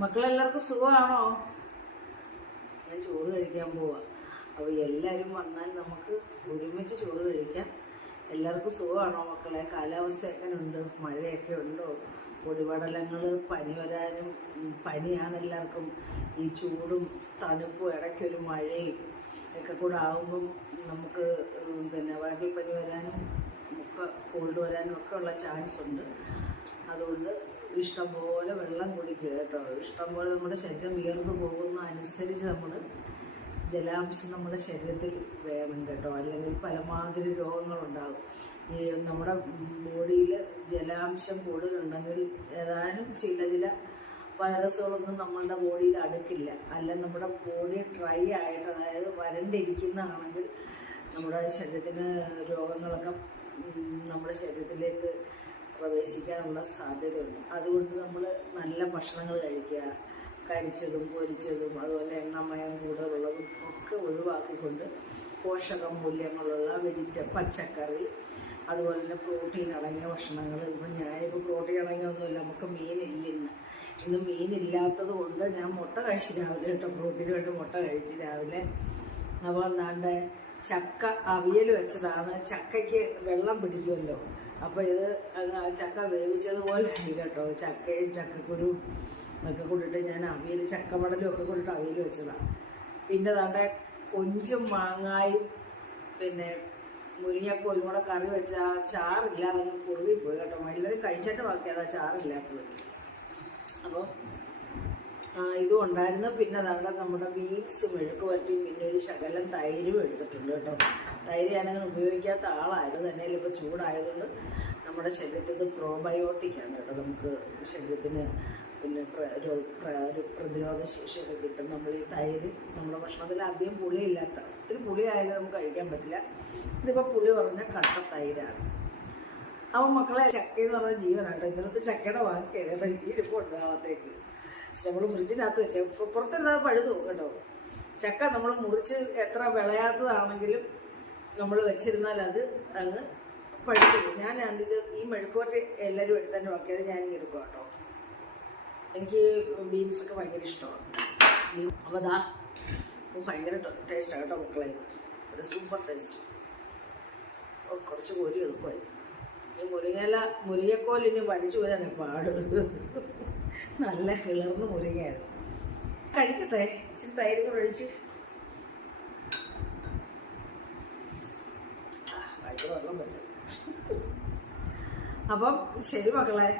മക്കളെല്ലാവർക്കും സുഖമാണോ? ഞാൻ ചോറ് കഴിക്കാൻ പോവാ. അപ്പോൾ എല്ലാവരും വന്നാൽ നമുക്ക് ഒരുമിച്ച് ചോറ് കഴിക്കാം. എല്ലാവർക്കും സുഖമാണോ മക്കളെ? കാലാവസ്ഥ എങ്ങനെയുണ്ട്? മഴയൊക്കെ ഉണ്ടോ? പൊടിപടലങ്ങൾ, പനി വരാനും പനിയാണ് എല്ലാവർക്കും. ഈ ചൂടും തണുപ്പും ഇടയ്ക്കൊരു മഴയും ഒക്കെ കൂടെ ആകുമ്പം നമുക്ക് വൈറൽ പനി വരാനും ഒക്കെ കോൾഡ് വരാനും ഒക്കെ ഉള്ള ചാൻസ് ഉണ്ട്. അതുകൊണ്ട് ഇഷ്ടംപോലെ വെള്ളം കുടിക്കുക കേട്ടോ. ഇഷ്ടംപോലെ നമ്മുടെ ശരീരം വിയർന്നു പോകുന്ന അനുസരിച്ച് നമ്മൾ ജലാംശം നമ്മുടെ ശരീരത്തിൽ വേണം കേട്ടോ. അല്ലെങ്കിൽ പലമാതിരി രോഗങ്ങളുണ്ടാകും. ഈ നമ്മുടെ ബോഡിയിൽ ജലാംശം കൂടുതലുണ്ടെങ്കിൽ ഏതാനും ചില വൈറസുകളൊന്നും നമ്മളുടെ ബോഡിയിൽ അടുക്കില്ല. അല്ല നമ്മുടെ ബോഡി ഡ്രൈ ആയിട്ട്, അതായത് വരണ്ടിരിക്കുന്നതാണെങ്കിൽ നമ്മുടെ ശരീരത്തിന് രോഗങ്ങളൊക്കെ നമ്മുടെ ശരീരത്തിലേക്ക് പ്രവേശിക്കാനുള്ള സാധ്യതയുണ്ട്. അതുകൊണ്ട് നമ്മൾ നല്ല ഭക്ഷണങ്ങൾ കഴിക്കുക. കരിച്ചതും പൊരിച്ചതും അതുപോലെ എണ്ണമയം കൂടുതലുള്ളതും ഒക്കെ ഒഴിവാക്കിക്കൊണ്ട് പോഷകമൂല്യങ്ങളുള്ള പച്ചക്കറി, അതുപോലെ തന്നെ പ്രോട്ടീൻ അടങ്ങിയ ഭക്ഷണങ്ങൾ. ഇപ്പം ഞാനിപ്പോൾ പ്രോട്ടീൻ അടങ്ങിയൊന്നുമില്ല, നമുക്ക് ഇന്ന് മീനില്ലാത്തത് കൊണ്ട് ഞാൻ മുട്ട കഴിച്ച് രാവിലെ കേട്ടോ. പ്രോട്ടീന് വേണ്ടി മുട്ട കഴിച്ച് രാവിലെ. അപ്പോൾ എന്താണ്ട് ചക്ക അവിയൽ വെച്ചതാണ്. ചക്കയ്ക്ക് വെള്ളം പിടിക്കുമല്ലോ, അപ്പോൾ ഇത് ചക്ക വേവിച്ചതുപോലെ ആയി കേട്ടോ. ചക്കയും ചക്കക്കുരു ഒക്കെ കൂടിയിട്ട് ഞാൻ അവിയൽ, ചക്കമടലും ഒക്കെ കൂടിയിട്ട് അവിയൽ വെച്ചതാണ്. പിന്നെ താണ്ടെ കൊഞ്ചും മാങ്ങായും പിന്നെ മുരിങ്ങക്കോലും കൂടെ കറി വെച്ചാൽ ചാറില്ലാതെ കുറുകി പോയി കേട്ടോ. എല്ലാവരും കഴിച്ചിട്ട് ബാക്കിയതാ ചാറില്ലാത്തത്. അപ്പോൾ ഇതും ഉണ്ടായിരുന്നു. പിന്നെ താണ്ടെ നമ്മുടെ ബീൻസ് മെഴുക്ക് വരട്ടിയും പിന്നെ ഒരു ശകലം തൈരും എടുത്തിട്ടുണ്ട് കേട്ടോ. തൈര് ഞാനങ്ങനെ ഉപയോഗിക്കാത്ത ആളായത് തന്നെ. ഇപ്പോൾ ചൂടായതുകൊണ്ട് നമ്മുടെ ശരീരത്തിൽ ഇത് പ്രോബയോട്ടിക്കാണ് കേട്ടോ. നമുക്ക് ശരീരത്തിന് പിന്നെ ഒരു പ്രതിരോധ ശേഷിയൊക്കെ കിട്ടും. നമ്മൾ ഈ തൈര് നമ്മുടെ ഭക്ഷണത്തിൽ അധികം പുളിയില്ലാത്ത, ഒത്തിരി പുളിയായാലും നമുക്ക് കഴിക്കാൻ പറ്റില്ല. ഇതിപ്പോൾ പുളി കുറഞ്ഞ കട്ട തൈരാണ്. അപ്പോൾ മക്കളെ, ചക്ക എന്ന് പറഞ്ഞ ജീവനാട്ടോ. ഇന്നലത്തെ ചക്കയുടെ ബാക്കിയാണ് ഈ ഇരിപ്പുണ്ട് നാളത്തേക്ക്. നമ്മൾ ഫ്രിഡ്ജിനകത്ത് വെച്ച പുറത്തിരുന്നത് പഴുതു കേട്ടോ. ചക്ക നമ്മൾ മുറിച്ച് എത്ര വിളയാത്തതാണെങ്കിലും നമ്മൾ വെച്ചിരുന്നാൽ അത് അങ്ങ് പഴുത്തു. ഞാൻ ഇത് ഈ മെഴുക്കോട്ട് എല്ലാവരും എടുത്തതിൻ്റെ ബാക്കിയത് ഞാനിങ്ങനെ എടുക്കുക കേട്ടോ. എനിക്ക് ബീൻസൊക്കെ ഭയങ്കര ഇഷ്ടമാണ്. അപ്പോൾ അതാ ഭയങ്കര ടേസ്റ്റാണ് കേട്ടോ മക്കളെ. ഇത് ഒരു സൂപ്പർ ടേസ്റ്റ്. കുറച്ച് കോരി എടുക്കുമായി. ഈ മുരിങ്ങക്കോലിന് വലിച്ചു വരാനാണ് പാട്. നല്ല കിളർന്ന് മുരിങ്ങയായിരുന്നു. കഴിക്കട്ടെ, ഇച്ചിരി തൈര് കൂടെ ഒഴിച്ച്. ഭയങ്കര വെള്ളം പറ്റും. അപ്പം ശരി മക്കളെ.